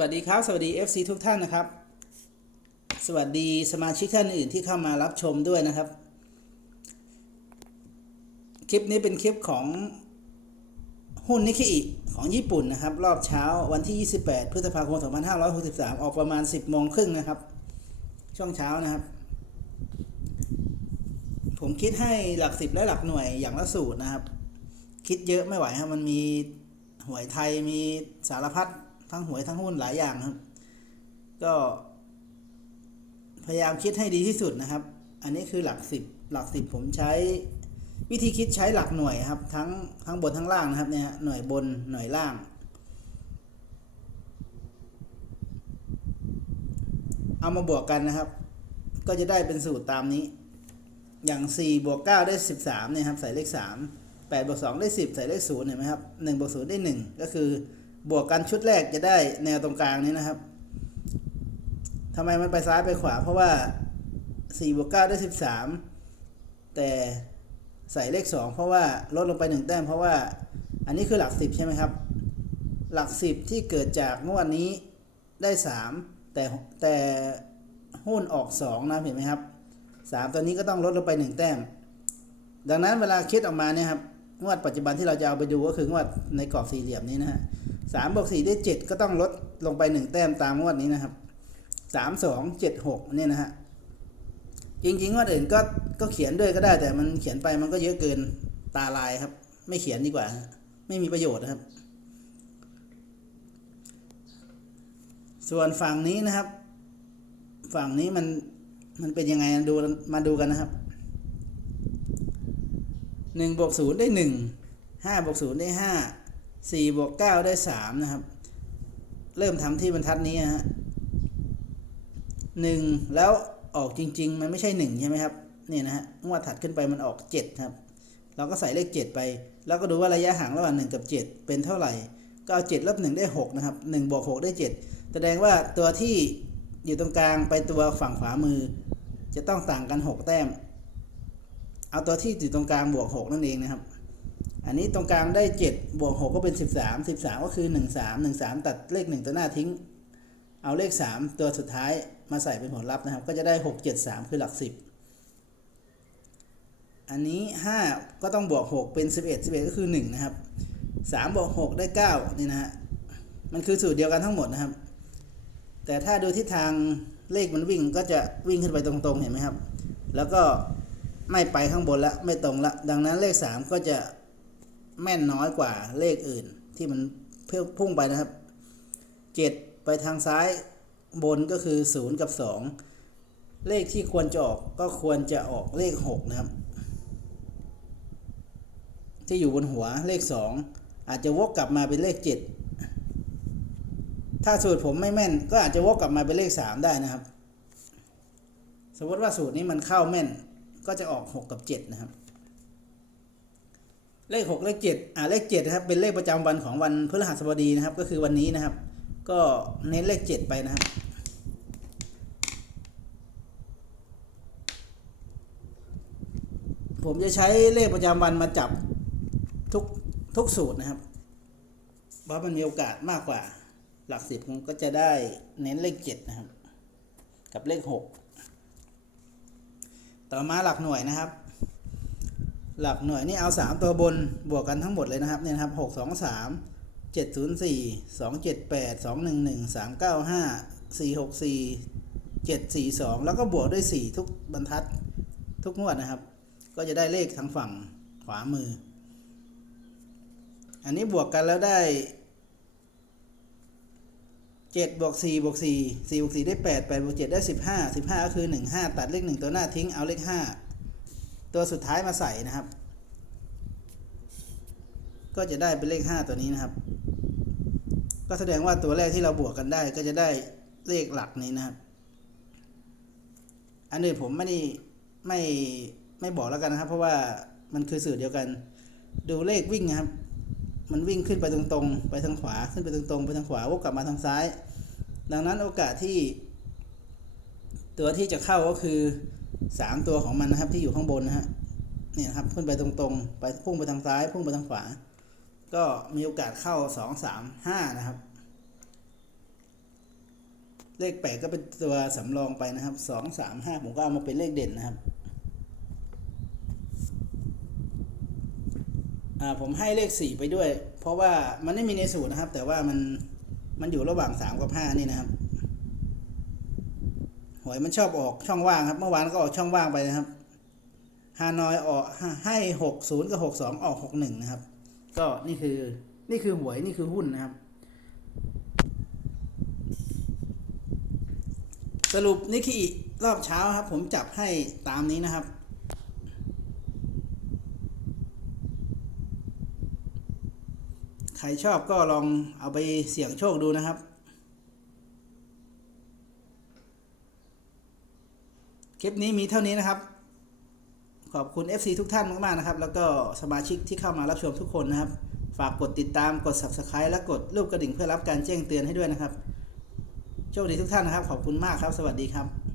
วัสดีครับ สวัสดี FC ทุกท่านนะครับ สวัสดีสมาชิกท่านอื่นที่เข้ามารับชมด้วยนะครับ คลิปนี้เป็นคลิปของหุ้นนิกเคอิของญี่ปุ่นนะครับ รอบเช้าวันที่ 28 พฤษภาคม 2563 ออกประมาณ 10โมงครึ่งนะครับ ช่วงเช้านะครับ ผมคิดให้หลักสิบและหลักหน่วยอย่างละสูตรนะครับ คิดเยอะไม่ไหวครับมันมีหวยไทยมีสารพัด ทั้งหวยทั้งหุ้นหลายอย่างครับ ก็พยายามคิดให้ดีที่สุดนะครับ อันนี้คือหลักสิบหลักสิบผมใช้วิธีคิดใช้หลักหน่วยครับ ทั้งทั้งบนทั้งล่างนะครับเนี่ยฮะหน่วยบนหน่วยล่าง เอามาบวกกันนะครับ ก็จะได้เป็นสูตรตามนี้ อย่าง 4 บวก 9 ได้ 13เนี่ยครับ ใส่เลข 3 8บวก2ได้ 10 ใส่เลข0เห็นไหมครับ1บวก0ได้ 1 ก็คือ บวกกันชุดแรกจะได้แนวตรงกลางนี้นะครับทำไมมันไปซ้ายไปขวา เพราะว่า4บวก9ได้ 13 แต่ใส่เลข 2 เพราะว่าลดลงไป 1 แต้ม เพราะว่าอันนี้คือหลัก 10 ใช่ไหมครับ หลัก 10 ที่เกิดจากงวดนี้ได้ 3 แต่แต่หุ้นออก 2 นะเห็นไหมครับสามตัวนี้ก็ต้องลดลงไปหนึ่งแต้ม ดังนั้นเวลาคิดออกมาเนี่ยครับงวดปัจจุบันที่เราจะเอาไปดูก็คืองวดในกรอบสี่เหลี่ยมนี้นะฮะ สามบวกสี่ได้เจ็ดก็ต้องลดลงไปหนึ่งแต้มตามงวดนี้นะครับสามสองเจ็ดหกเนี่ยนะฮะจริงๆงวดอื่นก็ก็เขียนด้วยก็ได้ แต่มันเขียนไปมันก็เยอะเกินตาลายครับ ไม่เขียนดีกว่า ไม่มีประโยชน์นะครับ ส่วนฝั่งนี้นะครับ ฝั่งนี้มันมันเป็นยังไงดูมาดูกันนะครับหนึ่งบวกศูนย์ได้หนึ่งห้าบวกศูนย์ได้ห้า สี่บวกเก้าได้สามนะครับ เริ่มทำที่บรรทัดนี้นะฮะหนึ่งแล้วออกจริง ๆ มันไม่ใช่หนึ่งใช่ไหมครับนี่นะฮะงวดถัดขึ้นไปมันออกเจ็ดครับ เราก็ใส่เลขเจ็ดไป แล้วก็ดูว่าระยะห่างระหว่างหนึ่งกับเจ็ดเป็นเท่าไหร่ ก็เอาเจ็ดลบหนึ่งได้หกนะครับหนึ่งบวกหกได้เจ็ดแสดงว่าตัวที่อยู่ตรงกลางไปตัวฝั่งขวามือ จะต้องต่างกัน 6 แต้ม เอาตัวที่อยู่ตรงกลางบวก 6 นั่นเองนะครับ อันนี้ตรงกลางได้ 7 บวก 6 ก็เป็น 13 13 ก็คือ 1 3 1 3 ตัดเลข 1 ตัวหน้าทิ้ง เอาเลข 3 ตัวสุดท้ายมาใส่เป็นผลลัพธ์นะครับ ก็จะได้ 6 7 3 คือหลัก 10 อันนี้ 5 ก็ต้องบวก 6 เป็น 11 11 ก็คือ 1 นะครับ 3 บวก 6 ได้ 9 นี่นะฮะ มันคือสูตรเดียวกันทั้งหมดนะครับ แต่ถ้าดูทิศทางเลขมันวิ่งก็จะวิ่งขึ้นไปตรงๆ เห็นไหมครับ แล้วก็ไม่ไปข้างบนละไม่ตรงละ ดังนั้นเลข 3 ก็จะ แม่นน้อยกว่าเลขอื่นที่มันเพิ่พุ่งไปนะครับ 7 ไปทางซ้ายบนก็คือ 0 กับ 2 เลขที่ควรจะออกก็ควรจะออกเลข 6 นะครับ ที่อยู่บนหัวเลข 2 อาจจะวกกลับมาเป็นเลข 7 ถ้าสูตรผมไม่แม่น ก็อาจจะวกกลับมาเป็นเลขสามได้นะครับ สมมติว่าสูตรนี้มันเข้าแม่นก็จะออกหกกับเจ็ดนะครับ เลขหกเลขเจ็ดอ่าเลขเจ็ดนะครับเป็นเลขประจำวันของวันพฤหัสบดีนะครับ ก็คือวันนี้นะครับ ก็เน้นเลขเจ็ดไปนะครับ ผมจะใช้เลขประจำวันมาจับทุกทุกสูตรนะครับเพราะมันมีโอกาสมากกว่าหลักสิบก็จะได้เน้นเลขเจ็ดนะครับ กับเลขหกต่อมาหลักหน่วยนะครับ หลักหน่วยนี่เอาสามตัวบนบวกกันทั้งหมดเลยนะครับเนี่ยครับหกสองสามเจ็ดศูนย์สี่สองเจ็ดแปดสองหนึ่งหนึ่งสามเก้าห้าสี่หกสี่เจ็ดสี่สองแล้วก็บวกด้วยสี่ทุกบรรทัดทุกงวดนะครับ ก็จะได้เลขทางฝั่งขวามือ อันนี้บวกกันแล้วได้เจ็ดบวกสี่บวกสี่สี่บวกสี่ได้แปดแปดบวกเจ็ดได้สิบห้าสิบห้าก็คือหนึ่งห้าตัดเลขหนึ่งตัวหน้าทิ้งเอาเลขห้า ตัวสุดท้ายมาใส่นะครับ ก็จะได้เป็นเลขห้าตัวนี้นะครับ ก็แสดงว่าตัวแรกที่เราบวกกันได้ก็จะได้เลขหลักนี้นะครับ อันนี้ผมไม่ได้ไม่ไม่บอกแล้วกันนะครับ เพราะว่ามันคือสื่อเดียวกัน ดูเลขวิ่งนะครับ มันวิ่งขึ้นไปตรงๆ ไปทางขวาขึ้นไปตรงๆ ไปทางขวาวกกลับมาทางซ้าย ดังนั้นโอกาสที่ ตัวที่จะเข้าก็คือ สามตัวของมันนะครับที่อยู่ข้างบนนะฮะเนี่ยครับขึ้นไปตรงๆ ไปพุ่งไปทางซ้ายพุ่งไปทางขวา ก็มีโอกาสเข้าสองสามห้านะครับ เลขแปดก็เป็นตัวสำรองไปนะครับสองสามห้าผมก็เอามาเป็นเลขเด่นนะครับอ่าผมให้เลขสี่ไปด้วย เพราะว่ามันไม่มีในสูตรนะครับ แต่ว่ามันมันอยู่ระหว่างสามกับห้านี่นะครับ วยมันชอบออกช่องว่างครับเมื่อวานก็ออกช่องว่างไปนะครับฮานอยออกให้หกศูนย์กับหกสองออกหกหนึ่งนะครับ ก็นี่คือนี่คือหวยนี่คือหุ้นนะครับ สรุปนิกกี้รอบเช้าครับ ผมจับให้ตามนี้นะครับ ใครชอบก็ลองเอาไปเสี่ยงโชคดูนะครับ คลิปนี้มีเท่านี้นะครับ ขอบคุณ FC ทุกท่านมากๆนะครับ แล้วก็สมาชิกที่เข้ามารับชมทุกคนนะครับ ฝากกดติดตามกด Subscribe และกดรูปกระดิ่งเพื่อรับการแจ้งเตือนให้ด้วยนะครับโชคดีทุกท่านนะครับ ขอบคุณมากครับ สวัสดีครับ